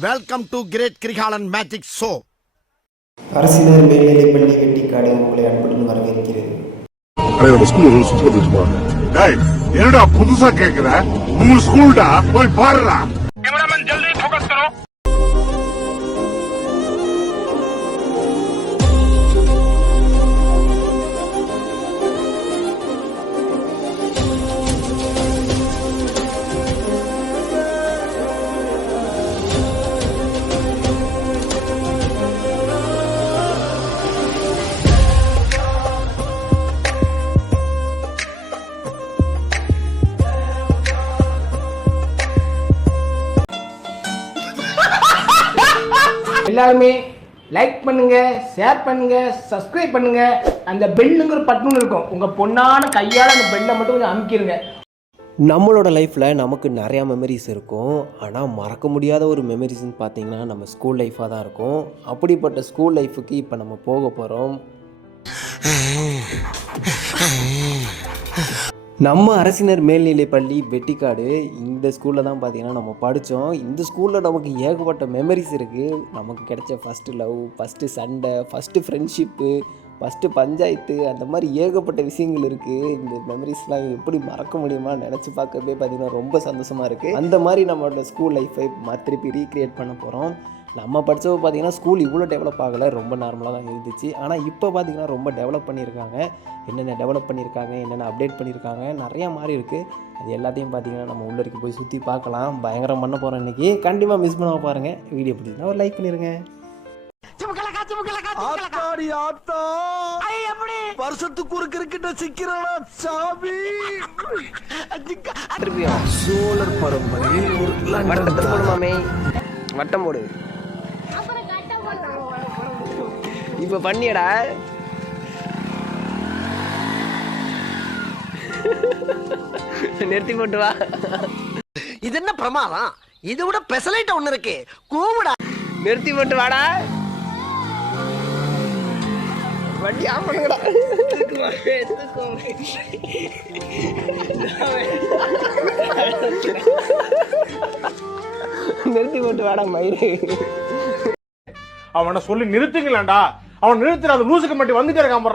Welcome to great Kirikalan magic show. அரசினர் மேல்நிலைப்பள்ளி வெட்டிக்காடு உங்களை அன்புடன் வரவேற்கிறது. நம்ம ஸ்கூல் சுத்தி வந்துச்சுமா? டேய், என்னடா புதுசா கேக்குற? உங்க ஸ்கூல்டா, போய் பாருடா. கேமராமேன் ஜல்தி ஃபோக்கஸ் கரோ. எல்லாருமே லைக் பண்ணுங்க, ஷேர் பண்ணுங்க, சப்ஸ்கிரைப் பண்ணுங்க. அந்த பெல்லுங்கிற பட்டன் இருக்கும், உங்க பொண்ணான கையால் அந்த பெல்லை மட்டும் கொஞ்சம் அமுக்கிடுங்க. நம்மளோட லைஃப்பில் நமக்கு நிறையா மெமரிஸ் இருக்கும். ஆனால் மறக்க முடியாத ஒரு மெமரிஸ்ன்னு பார்த்தீங்கன்னா நம்ம ஸ்கூல் லைஃபாக தான் இருக்கும். அப்படிப்பட்ட ஸ்கூல் லைஃபுக்கு இப்போ நம்ம போக போகிறோம். நம்ம அரசினர் மேல்நிலைப்பள்ளி வெட்டிக்காடு இந்த ஸ்கூலில் தான் பார்த்திங்கன்னா நம்ம படித்தோம். இந்த ஸ்கூலில் நமக்கு ஏகப்பட்ட மெமரிஸ் இருக்குது. நமக்கு கிடைச்ச ஃபஸ்ட்டு லவ், ஃபஸ்ட்டு சண்டை, ஃபஸ்ட்டு ஃப்ரெண்ட்ஷிப்பு, ஃபஸ்ட்டு பஞ்சாயத்து, அந்த மாதிரி ஏகப்பட்ட விஷயங்கள் இருக்குது. இந்த மெமரிஸ்லாம் எப்படி மறக்க முடியுமா நினச்சி பார்க்கவே பார்த்திங்கன்னா ரொம்ப சந்தோஷமாக இருக்குது. அந்த மாதிரி நம்மளோட ஸ்கூல் லைஃப்பை திருப்பி ரீக்ரியேட் பண்ண போகிறோம். நம்ம படித்தப்போ பார்த்திங்கன்னா ஸ்கூல் இவ்வளோ டெவலப் ஆகலை, ரொம்ப நார்மலாக தான் இருந்துச்சு. ஆனால் இப்போ பார்த்திங்கன்னா ரொம்ப டெவலப் பண்ணியிருக்காங்க. என்னென்ன டெவலப் பண்ணியிருக்காங்க, என்னென்ன அப்டேட் பண்ணியிருக்காங்க, நிறையா மாதிரி இருக்குது. அது எல்லாத்தையும் பார்த்திங்கன்னா நம்ம உள்ளே போய் சுற்றி பார்க்கலாம். பயங்கரம் பண்ண போகிறோம் இன்றைக்கி. கண்டிப்பாக மிஸ் பண்ணாமல் பாருங்கள். வீடியோ பிடிச்சிங்கன்னா ஒரு லைக் பண்ணிடுங்க. வருஷத்துக்கு ஒரு கிரிக்கெட்ட சிக்கிறடா சாமி. சோழர் பரம்பரை வட்டத்தை போடு மாமே, வட்டம் போடு. இப்ப பண்ணியடா. நிறுத்தி போட்டு வா. இது என்ன பிரமாதம்? இது விட பெசலைட் ஒண்ணு இருக்கு, கூவுடா. நிறுத்தி போட்டு வாடா. வண்டி ஆஃப் பண்ணுங்கடா. நிறுத்தி போட்டு வாடா மயிறு. அவனை சொல்லி நிறுத்துங்களேன்டா. அவன் நிறுத்துற, அந்த லூசுக்கு மட்டும் வந்துட்டே இருக்கான்.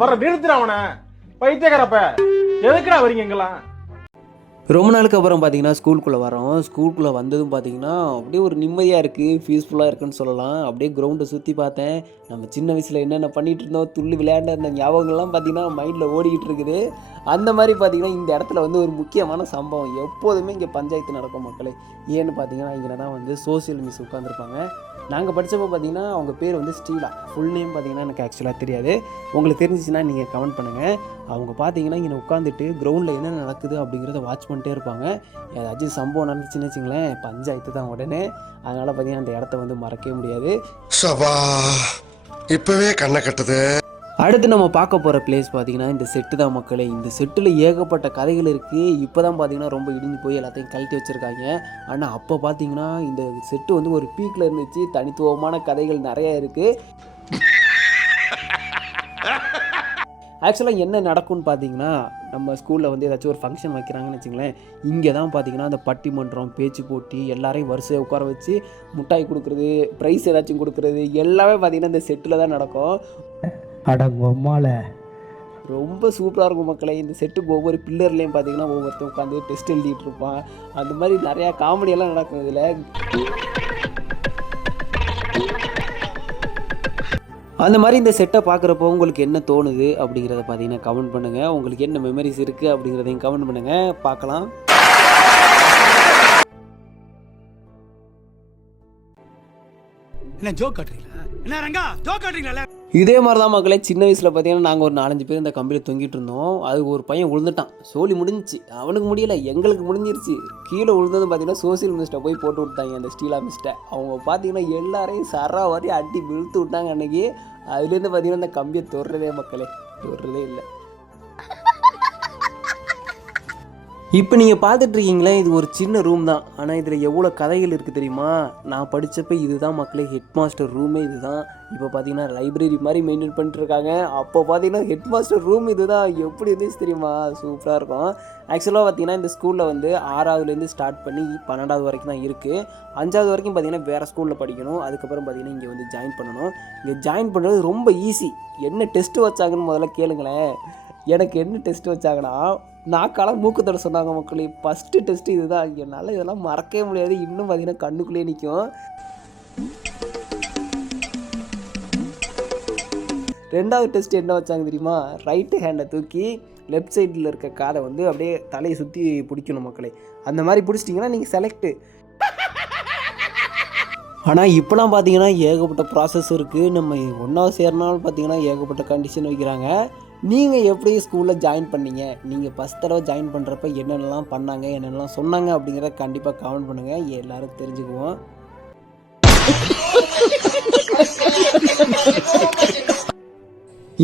வர்ற நிறுத்துற அவனை. பைத்தியக்காரப்ப எதுக்குடா வரீங்க எங்கெல்லாம்? ரொம்ப நாளுக்கு அப்புறம் பார்த்தீங்கன்னா ஸ்கூலுக்குள்ளே வரோம். ஸ்கூலுக்குள்ளே வந்ததும் பார்த்தீங்கன்னா அப்படியே ஒரு நிம்மதியாக இருக்குது, பீஸ்ஃபுல்லாக இருக்குன்னு சொல்லலாம். அப்படியே கிரவுண்டை சுற்றி பார்த்தேன். நம்ம சின்ன வயசில் என்னென்ன பண்ணிகிட்டு இருந்தோம், துள்ளி விளையாண்ட அந்த ஞாபகங்கள்லாம் பார்த்திங்கன்னா மைண்டில் ஓடிக்கிட்டு இருக்குது. அந்த மாதிரி பார்த்திங்கன்னா இந்த இடத்துல வந்து ஒரு முக்கியமான சம்பவம். எப்போதுமே இங்கே பஞ்சாயத்து நடக்கும் மக்களே. ஏன்னு பார்த்தீங்கன்னா இங்கே தான் வந்து சோசியல் மிஸ் உட்காந்துருப்பாங்க. நாங்கள் படித்தப்போ பார்த்தீங்கன்னா அவங்க பேர் வந்து ஸ்டீலா. ஃபுல் நேம் பார்த்தீங்கன்னா எனக்கு ஆக்சுவலாக தெரியாது. உங்களுக்கு தெரிஞ்சிச்சுன்னா நீங்கள் கமெண்ட் பண்ணுங்கள். அவங்க பார்த்தீங்கன்னா இங்கே உட்காந்துட்டு கிரவுண்டில் என்னென்ன நடக்குது அப்படிங்கிறத வாட்ச் பண்ணிட்டே இருப்பாங்க. ஏதாச்சும் சம்பவம் நடந்துச்சுன்னு வச்சுங்களேன், பஞ்சாயத்து தான் உடனே. அதனால் பார்த்தீங்கன்னா அந்த இடத்த வந்து மறக்கவே முடியாது. இப்பவே கண்ணை கட்டுது. அடுத்து நம்ம பார்க்க போகிற பிளேஸ் பார்த்திங்கன்னா இந்த செட்டு தான் மக்களே. இந்த செட்டில் ஏகப்பட்ட கதைகள் இருக்குது. இப்போ தான் பார்த்திங்கன்னா ரொம்ப இடிஞ்சு போய் எல்லாத்தையும் கழட்டி வச்சுருக்காங்க. ஆனால் அப்போ பார்த்திங்கன்னா இந்த செட்டு வந்து ஒரு பீக்கில் இருந்துச்சு. தனித்துவமான கதைகள் நிறையா இருக்குது. ஆக்சுவலாக என்ன நடக்கும்னு பார்த்தீங்கன்னா, நம்ம ஸ்கூலில் வந்து ஏதாச்சும் ஒரு ஃபங்க்ஷன் வைக்கிறாங்கன்னு வச்சுங்களேன், இங்கே தான் பார்த்தீங்கன்னா அந்த பட்டிமன்றம், பேச்சு போட்டி, எல்லாரையும் வரிசையை உட்கார வச்சு முட்டாய் கொடுக்குறது, ப்ரைஸ் ஏதாச்சும் கொடுக்குறது எல்லாமே பார்த்திங்கன்னா இந்த செட்டில் தான் நடக்கும். அடங்கம்மால ரொம்ப சூப்பராக இருக்கும் மக்களே. இந்த செட்டுக்கு ஒவ்வொரு பில்லர்லேயும் பார்த்தீங்கன்னா ஒவ்வொருத்தர் உட்காந்து டெஸ்ட் எழுதிட்டு இருப்பான். அந்த மாதிரி நிறையா காமெடியெல்லாம் நடக்கும் இதில். அந்த மாதிரி இந்த செட்டை பார்க்குறப்போ உங்களுக்கு என்ன தோணுது அப்படிங்கிறத பார்த்தீங்கன்னா கமெண்ட் பண்ணுங்கள். உங்களுக்கு என்ன மெமரிஸ் இருக்குது அப்படிங்கிறதையும் கமெண்ட் பண்ணுங்கள், பார்க்கலாம். என்ன ஜோக் காட்டுறீங்களா? என்ன ரங்கா ஜோக் காட்டுறீங்களா? இதே மாதிரி தான் மக்களே. சின்ன வயசில் பார்த்தீங்கன்னா நாங்கள் ஒரு 4-5 பேர் இந்த கம்பியில் தொங்கிட்டு இருந்தோம். அது ஒரு பையன் விழுந்துட்டான். சோலி முடிஞ்சிச்சு. அவனுக்கு முடியலை, எங்களுக்கு முடிஞ்சிருச்சு. கீழே விழுந்ததும் பார்த்தீங்கன்னா சோசியல் மிஸ்ட்டை போய் போட்டு விட்டாங்க, அந்த ஸ்டீலா மிஸ்ட்டை. அவங்க பார்த்தீங்கன்னா எல்லாரையும் சரா வாரி அடி விழுத்து விட்டாங்க அன்றைக்கி. அதுலேருந்து பார்த்தீங்கன்னா அந்த கம்பியை தொடுறதே மக்களே, தொடுறதே இல்லை. இப்போ நீங்கள் பார்த்துட்ருக்கீங்களே இது ஒரு சின்ன ரூம் தான். ஆனால் இதில் எவ்வளோ கதைகள் இருக்குது தெரியுமா? நான் படித்தப்போ இதுதான் மக்களே ஹெட் மாஸ்டர் ரூமே இது தான். இப்போ பார்த்தீங்கன்னா லைப்ரரி மாதிரி மெயின்டைன் பண்ணிட்டுருக்காங்க. அப்போ பார்த்தீங்கன்னா ஹெட் மாஸ்டர் ரூம் இது தான். எப்படி இருந்துச்சு தெரியுமா? சூப்பராக இருக்கும். ஆக்சுவலாக பார்த்தீங்கன்னா இந்த ஸ்கூலில் வந்து 6ஆவதுலேருந்து ஸ்டார்ட் பண்ணி 12ஆவது வரைக்கும் தான் இருக்குது. 5ஆவது வரைக்கும் பார்த்தீங்கன்னா வேறு ஸ்கூலில் படிக்கணும். அதுக்கப்புறம் பார்த்தீங்கன்னா இங்கே வந்து ஜாயின் பண்ணணும். இங்கே ஜாயின் பண்ணுறது ரொம்ப ஈஸி. என்ன டெஸ்ட்டு வச்சாங்கன்னு முதல்ல கேளுங்களேன். எனக்கு என்ன டெஸ்ட்டு வச்சாங்கன்னா, நாக்காலாம் மூக்குத்தோட சொன்னாங்க மக்களே. ஃபஸ்ட்டு டெஸ்ட்டு இதுதான். என்னால் இதெல்லாம் மறக்கவே முடியாது. இன்னும் பார்த்தீங்கன்னா கண்ணுக்குள்ளேயே நிற்கும். 2வது டெஸ்ட் என்ன வச்சாங்க தெரியுமா? ரைட்டு ஹேண்டை தூக்கி லெஃப்ட் சைடில் இருக்க காதை வந்து அப்படியே தலையை சுற்றி பிடிக்கணும் மக்களே. அந்த மாதிரி பிடிச்சிட்டிங்கன்னா நீங்கள் செலக்ட்டு. ஆனால் இப்போலாம் பார்த்தீங்கன்னா ஏகப்பட்ட ப்ராசஸ் இருக்குது. நம்ம ஒன்றாவது சேர்னாலும் பார்த்தீங்கன்னா ஏகப்பட்ட கண்டிஷன் வைக்கிறாங்க. நீங்கள் எப்படி ஸ்கூலில் ஜாயின் பண்ணீங்க? நீங்கள் ஃபஸ்ட் தடவை ஜாயின் பண்ணுறப்ப என்னென்னலாம் பண்ணாங்க, என்னென்னலாம் சொன்னாங்க அப்படிங்கிறத கண்டிப்பாக கமெண்ட் பண்ணுங்கள். எல்லோரும் தெரிஞ்சுக்குவோம்.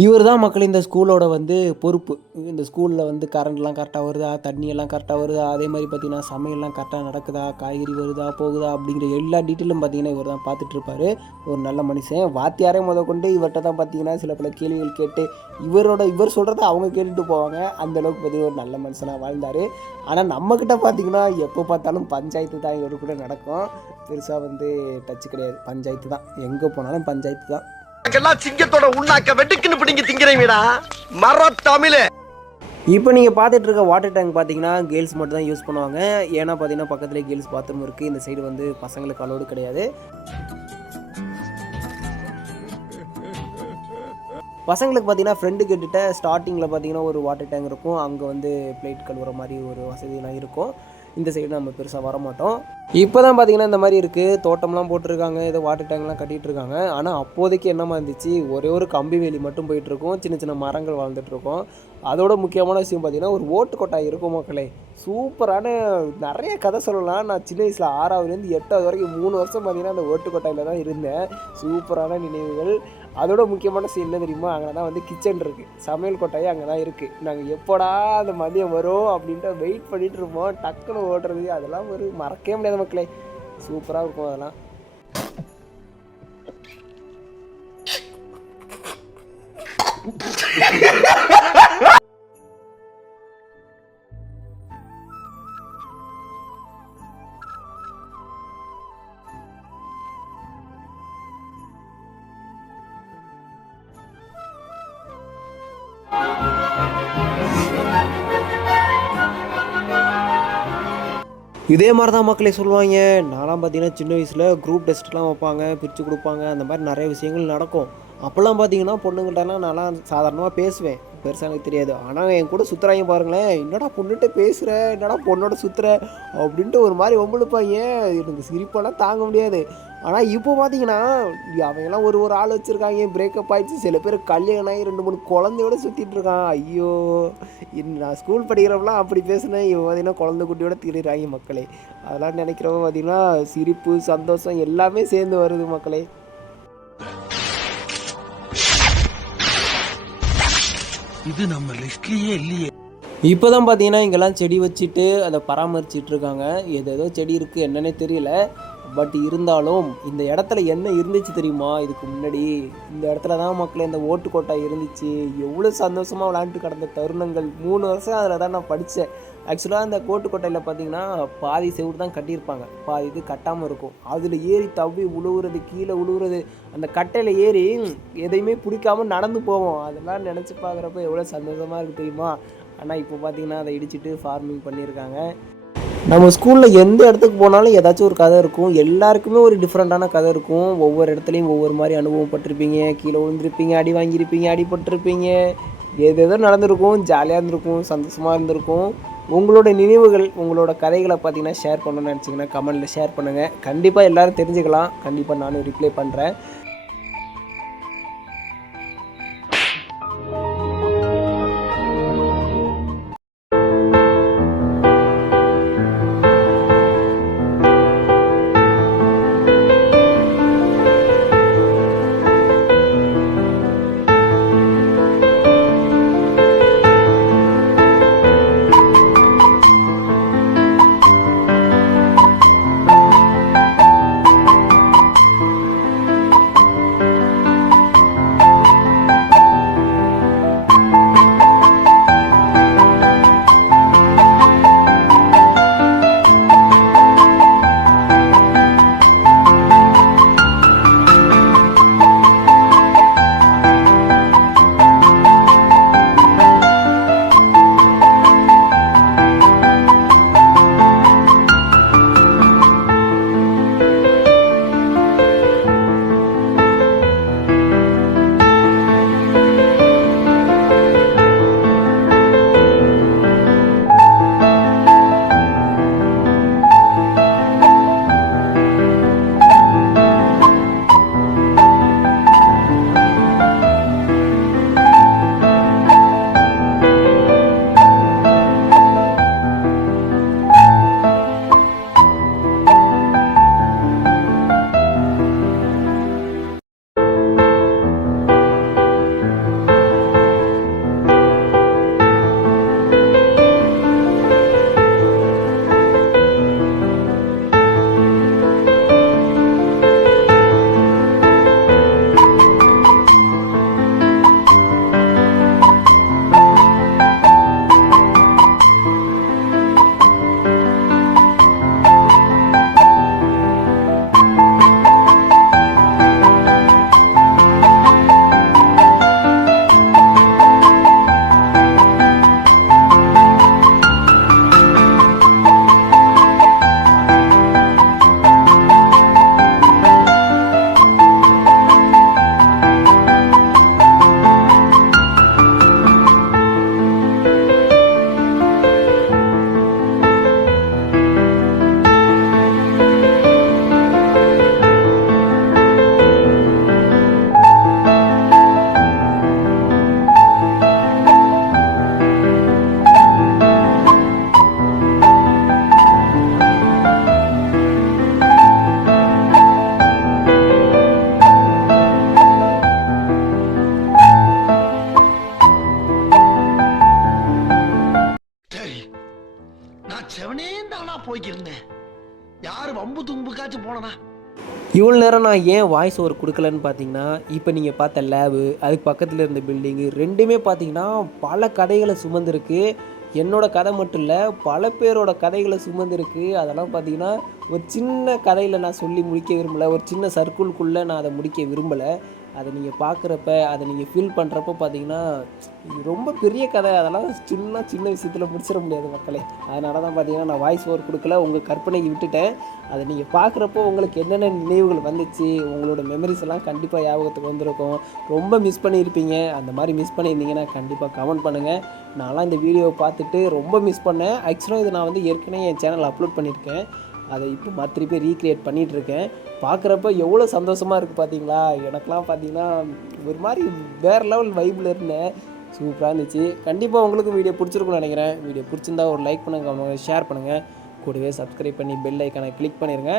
இவர் தான் மக்கள் இந்த ஸ்கூலோட வந்து பொறுப்பு. இந்த ஸ்கூலில் வந்து கரண்ட்லாம் கரெக்டாக வருதா, தண்ணியெல்லாம் கரெக்டாக வருதா, அதே மாதிரி பார்த்திங்கன்னா சமையல்லாம் கரெக்டாக நடக்குதா, காய்கறி வருதா போகுதா அப்படிங்கிற எல்லா டீட்டெயிலும் பார்த்திங்கன்னா இவர் தான் பார்த்துட்ருப்பார். ஒரு நல்ல மனுஷன். வாத்தியாரே கொண்டு இவர்கிட்ட தான் பார்த்திங்கன்னா சில பல கேள்விகள் கேட்டு இவர் சொல்கிறத அவங்க கேட்டுட்டு போவாங்க. அந்தளவுக்கு பார்த்திங்கன்னா ஒரு நல்ல மனுஷனாக வாழ்ந்தார். ஆனால் நம்மக்கிட்ட பார்த்திங்கன்னா எப்போ பார்த்தாலும் பஞ்சாயத்து தான் இவர் கூட நடக்கும். பெருசாக வந்து டச்சு கிடையாது. பஞ்சாயத்து தான். எங்கே போனாலும் பஞ்சாயத்து தான். சிங்கத்தோட உண்ணாக்க வெட்டுக்குன்னு பிடிங்க திங்கிறீங்கடா மர தமிழ். இப்போ நீங்கள் பார்த்துட்டு இருக்க வாட்டர் டேங்க் பார்த்தீங்கன்னா கேர்ள்ஸ் மட்டும் தான் யூஸ் பண்ணுவாங்க. ஏன்னா பார்த்தீங்கன்னா பக்கத்துலேயே கேர்ள்ஸ் பாத்ரூம் இருக்குது. இந்த சைடு வந்து பசங்களுக்கு அலோடு கிடையாது. பசங்களுக்கு பார்த்தீங்கன்னா ஃப்ரெண்டு கிட்ட ஸ்டார்டிங்கில் பார்த்தீங்கன்னா ஒரு வாட்டர் டேங்க் இருக்கும். அங்கே வந்து பிளேட் கழுவுற மாதிரி ஒரு வசதியெலாம் இருக்கும். இந்த சைடு நம்ம பெருசாக வரமாட்டோம். இப்போ தான் பார்த்தீங்கன்னா இந்த மாதிரி இருக்குது. தோட்டம்லாம் போட்டிருக்காங்க. ஏதோ வாட்டர் டேங்க்லாம் கட்டிகிட்டு இருக்காங்க. ஆனால் அப்போதைக்கு என்னமா இருந்துச்சு, ஒரே ஒரு கம்பி வேலி மட்டும் போயிட்டுருக்கும். சின்ன சின்ன மரங்கள் வாழ்ந்துட்டுருக்கோம். அதோட முக்கியமான விஷயம் பார்த்திங்கன்னா ஒரு ஓட்டு கொட்டாய் இருக்கும் மக்களே. சூப்பரான நிறைய கதை சொல்லலாம். நான் சின்ன வயசில் 6ஆவதுலேருந்து 8ஆவது வரைக்கும் 3 வருஷம் பார்த்திங்கன்னா அந்த ஓட்டு கொட்டாயில் தான் இருந்தேன். சூப்பரான நினைவுகள். அதோட முக்கியமான விஷயம் என்ன தெரியுமா? அங்கே தான் வந்து கிச்சன் இருக்குது. சமையல் கொட்டாயே அங்கே தான் இருக்குது. நாங்கள் எப்போடா அந்த மதியம் வரும் அப்படின்ட்டு வெயிட் பண்ணிகிட்டு இருப்போம். டக்குன்னு ஓடுறது அதெல்லாம் ஒரு மறக்கவே முடியாத மக்களே. சூப்பராக இருக்கும் அதெல்லாம். இதே மாதிரி தான் மக்களே சொல்லுவாங்க. நான்லாம் பார்த்தீங்கன்னா சின்ன வயசில் குரூப் டெஸ்ட்லாம் வைப்பாங்க, பிரித்து கொடுப்பாங்க. அந்த மாதிரி நிறைய விஷயங்கள் நடக்கும். அப்போல்லாம் பார்த்தீங்கன்னா பொண்ணுங்கள்ட்டலாம் நான்லாம் சாதாரணமாக பேசுவேன். பெருசாக எனக்கு தெரியாது. ஆனால் என் கூட சுற்றுறாங்க பாருங்களேன். என்னடா பொண்ணுகிட்ட பேசுகிற, என்னடா பொண்ணோட சுற்றுற அப்படின்ட்டு ஒரு மாதிரி வம்பிழுப்பாங்க. எனக்கு சிரிப்பெல்லாம் தாங்க முடியாது. ஆனால் இப்போ பார்த்தீங்கன்னா அவங்கெல்லாம் ஒரு ஆள் வச்சுருக்காங்க. பிரேக்கப் ஆகிடுச்சு. சில பேர் கல்யாணம் ஆகி 2-3 குழந்தையோட சுற்றிட்டு இருக்கான். ஐயோ, நான் ஸ்கூல் படிக்கிறப்பெல்லாம் அப்படி பேசுனேன். இப்போ பார்த்தீங்கன்னா குழந்தை குட்டியோட திரிறாங்க மக்களே. அதெல்லாம் நினைக்கிறவங்க பார்த்தீங்கன்னா சிரிப்பு, சந்தோஷம் எல்லாமே சேர்ந்து வருது மக்களே. இது நம்ம லிஸ்ட்லயே இல்லையே. இப்போ தான் பார்த்தீங்கன்னா இங்கெல்லாம் செடி வச்சுட்டு அதை பராமரிச்சிட்டு இருக்காங்க. ஏதோ செடி இருக்குது என்னன்னே தெரியல. பட் இருந்தாலும் இந்த இடத்துல என்ன இருந்துச்சு தெரியுமா? இதுக்கு முன்னாடி இந்த இடத்துல தான் மக்களே இந்த ஓட்டு கொட்டாய் இருந்துச்சு. எவ்வளோ சந்தோஷமாக விளையாண்டு கிடந்த தருணங்கள். 3 வருஷம் அதில் தான் நான் படித்தேன். ஆக்சுவலாக அந்த கோட்டு கொட்டையில் பார்த்தீங்கன்னா பாதி செவுடு தான் கட்டியிருப்பாங்க, பாதி இது கட்டாமல் இருக்கும். அதில் ஏறி தவ்வி உழுவுறது, கீழே உழுவுறது, அந்த கட்டையில் ஏறி எதையுமே பிடிக்காமல் நடந்து போவோம். அதெல்லாம் நினச்சி பார்க்குறப்ப எவ்வளோ சந்தோஷமாக இருக்குது தெரியுமா? ஆனால் இப்போ பார்த்தீங்கன்னா அதை இடிச்சிட்டு ஃபார்மிங் பண்ணியிருக்காங்க. நம்ம ஸ்கூலில் எந்த இடத்துக்கு போனாலும் ஏதாச்சும் ஒரு கதை இருக்கும். எல்லாருக்குமே ஒரு டிஃப்ரெண்ட்டான கதை இருக்கும். ஒவ்வொரு இடத்துலையும் ஒவ்வொரு மாதிரி அனுபவம் பட்டிருப்பீங்க. கீழே விழுந்திருப்பீங்க, அடி வாங்கியிருப்பீங்க, அடிபட்டிருப்பீங்க. ஏதேதோ நடந்திருக்கும். ஜாலியாக இருந்திருக்கும், சந்தோஷமாக இருந்திருக்கும். உங்களோட நினைவுகள், உங்களோட கதைகளை பார்த்தீங்கன்னா ஷேர் பண்ணணும்னு நினச்சிங்கன்னா கமெண்ட்டில் ஷேர் பண்ணுங்கள். கண்டிப்பாக எல்லோரும் தெரிஞ்சுக்கலாம். கண்டிப்பாக நானும் ரிப்ளை பண்ணுறேன். யாரு வம்பு தும்புக்காச்சும் போனனா? இவ்வளோ நேரம் நான் ஏன் வாய்ஸ் ஓவர் கொடுக்கலன்னு பார்த்தீங்கன்னா, இப்போ நீங்கள் பார்த்த லேபு, அதுக்கு பக்கத்தில் இருந்த பில்டிங்கு ரெண்டுமே பார்த்தீங்கன்னா பல கதைகளை சுமந்துருக்கு. என்னோட கதை மட்டும் இல்லை, பல பேரோட கதைகளை சுமந்துருக்கு. அதெல்லாம் பார்த்தீங்கன்னா ஒரு சின்ன கதையில் நான் சொல்லி முடிக்க விரும்பலை, ஒரு சின்ன சர்க்கிள்குள்ளே நான் அதை முடிக்க விரும்பலை. அதை நீங்கள் பார்க்குறப்ப, அதை நீங்கள் ஃபீல் பண்ணுறப்ப பார்த்தீங்கன்னா இது ரொம்ப பெரிய கதை. அதெல்லாம் சின்ன விஷயத்தில் முடிச்சிட முடியாது மக்களே. அதனால தான் பார்த்தீங்கன்னா நான் வாய்ஸ் ஓவர் கொடுக்கல, உங்கள் கற்பனைக்கு விட்டுட்டேன். அதை நீங்கள் பார்க்குறப்போ உங்களுக்கு என்னென்ன நினைவுகள் வந்துச்சு, உங்களோட மெமரிஸ் எல்லாம் கண்டிப்பாக ஞாபகத்துக்கு வந்திருக்கும். ரொம்ப மிஸ் பண்ணியிருப்பீங்க. அந்த மாதிரி மிஸ் பண்ணியிருந்தீங்கன்னா கண்டிப்பாக கமெண்ட் பண்ணுங்கள். நான்லாம் இந்த வீடியோவை பார்த்துட்டு ரொம்ப மிஸ் பண்ணேன். ஆக்சுவலாக இது நான் வந்து ஏற்கனவே என் சேனலில் அப்லோட் பண்ணியிருக்கேன். அதை இப்போ திருப்பி ரீக்ரியேட் பண்ணிகிட்ருக்கேன். பார்க்குறப்ப எவ்வளோ சந்தோஷமாக இருக்குது பார்த்தீங்களா. எனக்கெலாம் பார்த்தீங்கன்னா ஒரு மாதிரி வேறு லெவல் வைப்பில் இருந்தேன். சூப்பராக இருந்துச்சு. கண்டிப்பாக உங்களுக்கும் வீடியோ பிடிச்சிருக்குன்னு நினைக்கிறேன். வீடியோ பிடிச்சிருந்தா ஒரு லைக் பண்ணுங்கள், ஷேர் பண்ணுங்கள், கூடவே சப்ஸ்கிரைப் பண்ணி பெல் ஐக்கானை கிளிக் பண்ணிடுங்க.